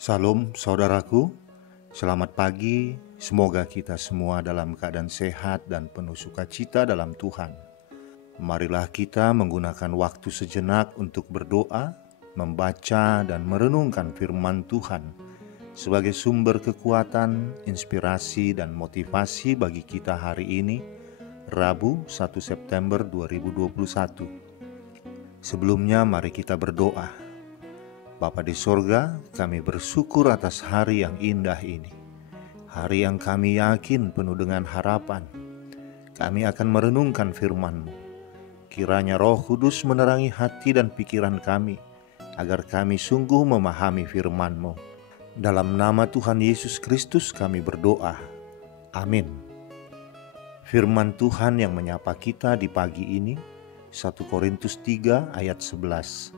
Salam saudaraku, selamat pagi. Semoga kita semua dalam keadaan sehat dan penuh sukacita dalam Tuhan. Marilah kita menggunakan waktu sejenak untuk berdoa, membaca dan merenungkan firman Tuhan sebagai sumber kekuatan, inspirasi dan motivasi bagi kita hari ini, Rabu 1 September 2021. Sebelumnya mari kita berdoa. Bapa di sorga, kami bersyukur atas hari yang indah ini. Hari yang kami yakin penuh dengan harapan. Kami akan merenungkan firman-Mu. Kiranya Roh Kudus menerangi hati dan pikiran kami, agar kami sungguh memahami firman-Mu. Dalam nama Tuhan Yesus Kristus kami berdoa. Amin. Firman Tuhan yang menyapa kita di pagi ini, 1 Korintus 3 ayat 11.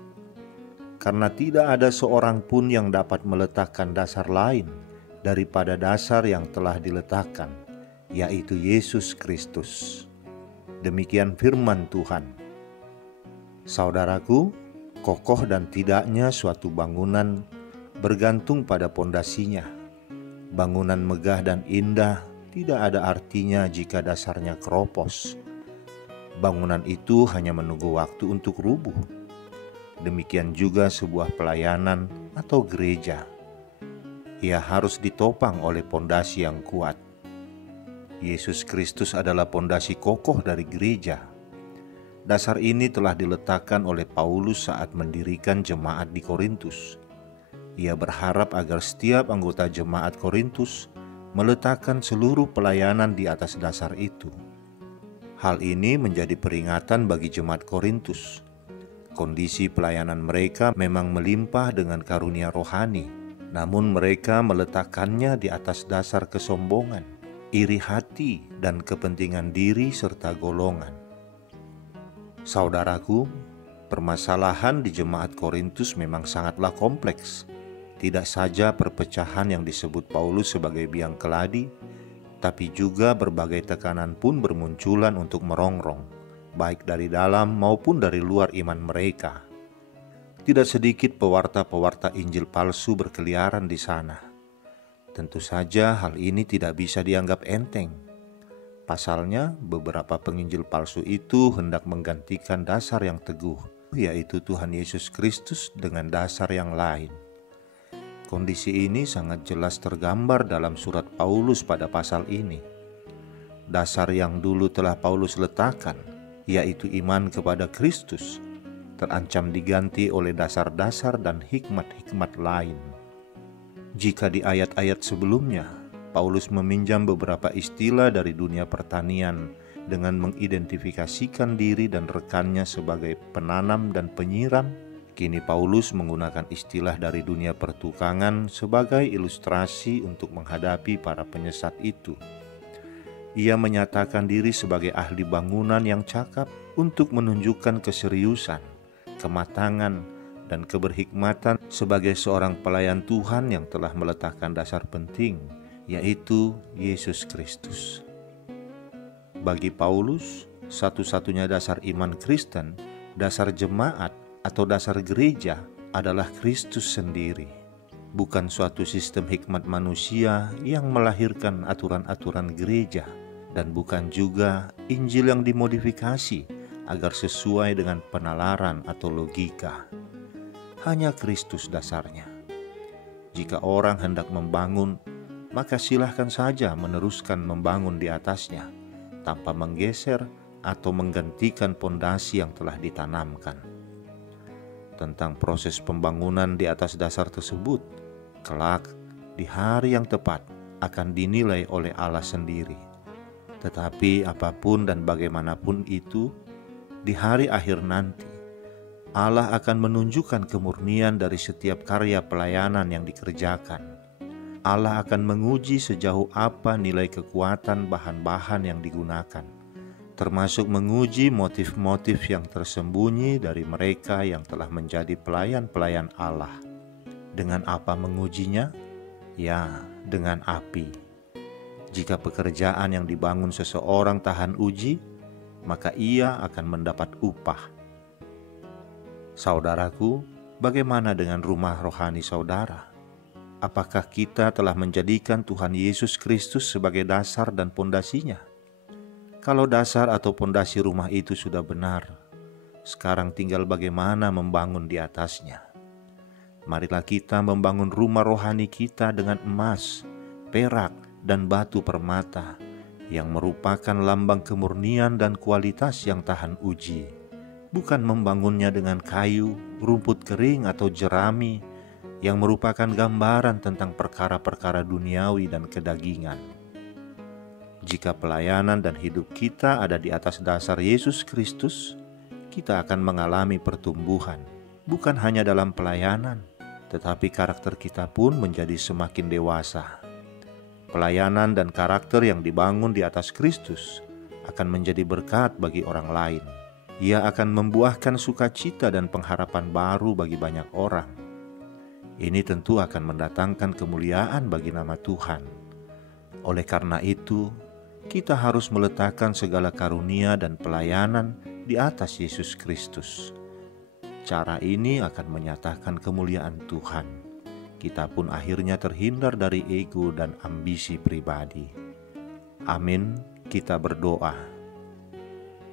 Karena tidak ada seorang pun yang dapat meletakkan dasar lain daripada dasar yang telah diletakkan, yaitu Yesus Kristus. Demikian firman Tuhan. Saudaraku, kokoh dan tidaknya suatu bangunan bergantung pada pondasinya. Bangunan megah dan indah tidak ada artinya jika dasarnya keropos. Bangunan itu hanya menunggu waktu untuk rubuh. Demikian juga sebuah pelayanan atau gereja. Ia harus ditopang oleh pondasi yang kuat. Yesus Kristus adalah pondasi kokoh dari gereja. Dasar ini telah diletakkan oleh Paulus saat mendirikan jemaat di Korintus. Ia berharap agar setiap anggota jemaat Korintus meletakkan seluruh pelayanan di atas dasar itu. Hal ini menjadi peringatan bagi jemaat Korintus. Kondisi pelayanan mereka memang melimpah dengan karunia rohani, namun mereka meletakkannya di atas dasar kesombongan, iri hati, dan kepentingan diri serta golongan. Saudaraku, permasalahan di jemaat Korintus memang sangatlah kompleks. Tidak saja perpecahan yang disebut Paulus sebagai biang keladi, tapi juga berbagai tekanan pun bermunculan untuk merongrong, baik dari dalam maupun dari luar iman mereka. Tidak sedikit pewarta-pewarta Injil palsu berkeliaran di sana. Tentu saja hal ini tidak bisa dianggap enteng. Pasalnya, beberapa penginjil palsu itu hendak menggantikan dasar yang teguh, yaitu Tuhan Yesus Kristus dengan dasar yang lain. Kondisi ini sangat jelas tergambar dalam surat Paulus pada pasal ini. Dasar yang dulu telah Paulus letakkan, yaitu iman kepada Kristus, terancam diganti oleh dasar-dasar dan hikmat-hikmat lain. Jika di ayat-ayat sebelumnya, Paulus meminjam beberapa istilah dari dunia pertanian dengan mengidentifikasikan diri dan rekannya sebagai penanam dan penyiram, kini Paulus menggunakan istilah dari dunia pertukangan sebagai ilustrasi untuk menghadapi para penyesat itu. Ia menyatakan diri sebagai ahli bangunan yang cakap untuk menunjukkan keseriusan, kematangan, dan keberhikmatan sebagai seorang pelayan Tuhan yang telah meletakkan dasar penting, yaitu Yesus Kristus. Bagi Paulus, satu-satunya dasar iman Kristen, dasar jemaat atau dasar gereja adalah Kristus sendiri. Bukan suatu sistem hikmat manusia yang melahirkan aturan-aturan gereja, dan bukan juga Injil yang dimodifikasi agar sesuai dengan penalaran atau logika. Hanya Kristus dasarnya. Jika orang hendak membangun, maka silahkan saja meneruskan membangun di atasnya, tanpa menggeser atau menggantikan pondasi yang telah ditanamkan. Tentang proses pembangunan di atas dasar tersebut, kelak di hari yang tepat akan dinilai oleh Allah sendiri. Tetapi apapun dan bagaimanapun itu, di hari akhir nanti, Allah akan menunjukkan kemurnian dari setiap karya pelayanan yang dikerjakan. Allah akan menguji sejauh apa nilai kekuatan bahan-bahan yang digunakan, termasuk menguji motif-motif yang tersembunyi dari mereka yang telah menjadi pelayan-pelayan Allah. Dengan apa mengujinya? Ya, dengan api. Jika pekerjaan yang dibangun seseorang tahan uji, maka ia akan mendapat upah. Saudaraku, bagaimana dengan rumah rohani saudara? Apakah kita telah menjadikan Tuhan Yesus Kristus sebagai dasar dan pondasinya? Kalau dasar atau pondasi rumah itu sudah benar, sekarang tinggal bagaimana membangun di atasnya. Marilah kita membangun rumah rohani kita dengan emas, perak, dan batu permata yang merupakan lambang kemurnian dan kualitas yang tahan uji. Bukan membangunnya dengan kayu, rumput kering, atau jerami yang merupakan gambaran tentang perkara-perkara duniawi dan kedagingan. Jika pelayanan dan hidup kita ada di atas dasar Yesus Kristus, kita akan mengalami pertumbuhan, bukan hanya dalam pelayanan, tetapi karakter kita pun menjadi semakin dewasa. Pelayanan dan karakter yang dibangun di atas Kristus akan menjadi berkat bagi orang lain. Ia akan membuahkan sukacita dan pengharapan baru bagi banyak orang. Ini tentu akan mendatangkan kemuliaan bagi nama Tuhan. Oleh karena itu, kita harus meletakkan segala karunia dan pelayanan di atas Yesus Kristus. Cara ini akan menyatakan kemuliaan Tuhan. Kita pun akhirnya terhindar dari ego dan ambisi pribadi. Amin. Kita berdoa.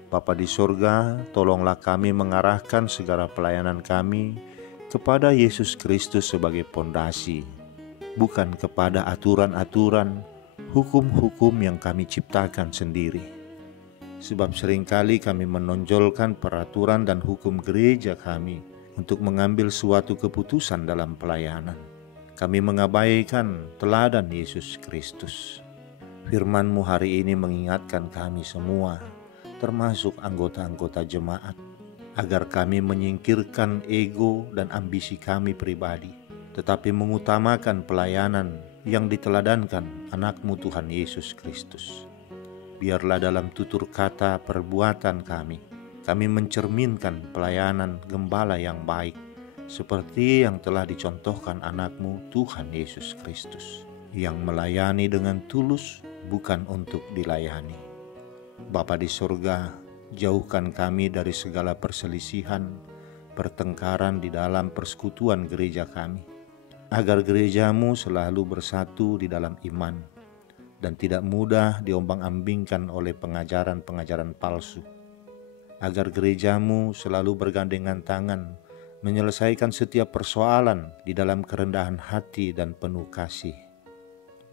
Bapa di surga, tolonglah kami mengarahkan segala pelayanan kami kepada Yesus Kristus sebagai pondasi, bukan kepada aturan-aturan, hukum-hukum yang kami ciptakan sendiri. Sebab seringkali kami menonjolkan peraturan dan hukum gereja kami untuk mengambil suatu keputusan dalam pelayanan. Kami mengabaikan teladan Yesus Kristus. Firman-Mu hari ini mengingatkan kami semua, termasuk anggota-anggota jemaat, agar kami menyingkirkan ego dan ambisi kami pribadi, tetapi mengutamakan pelayanan yang diteladankan anak-Mu Tuhan Yesus Kristus. Biarlah dalam tutur kata perbuatan kami mencerminkan pelayanan gembala yang baik, seperti yang telah dicontohkan anak-Mu Tuhan Yesus Kristus, yang melayani dengan tulus, bukan untuk dilayani. Bapa di surga, jauhkan kami dari segala perselisihan, pertengkaran di dalam persekutuan gereja kami, agar gereja-Mu selalu bersatu di dalam iman dan tidak mudah diombang-ambingkan oleh pengajaran-pengajaran palsu, agar gereja-Mu selalu bergandengan tangan menyelesaikan setiap persoalan di dalam kerendahan hati dan penuh kasih.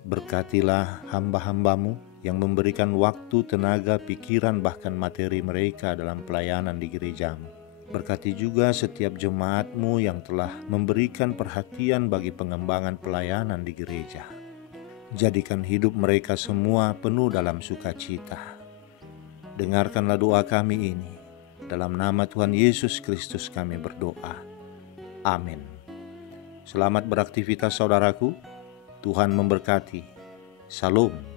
Berkatilah hamba-hamba-Mu yang memberikan waktu, tenaga, pikiran, bahkan materi mereka dalam pelayanan di gereja-Mu. Berkati juga setiap jemaat-Mu yang telah memberikan perhatian bagi pengembangan pelayanan di gereja. Jadikan hidup mereka semua penuh dalam sukacita. Dengarkanlah doa kami ini. Dalam nama Tuhan Yesus Kristus kami berdoa. Amin. Selamat beraktivitas saudaraku. Tuhan memberkati. Salam.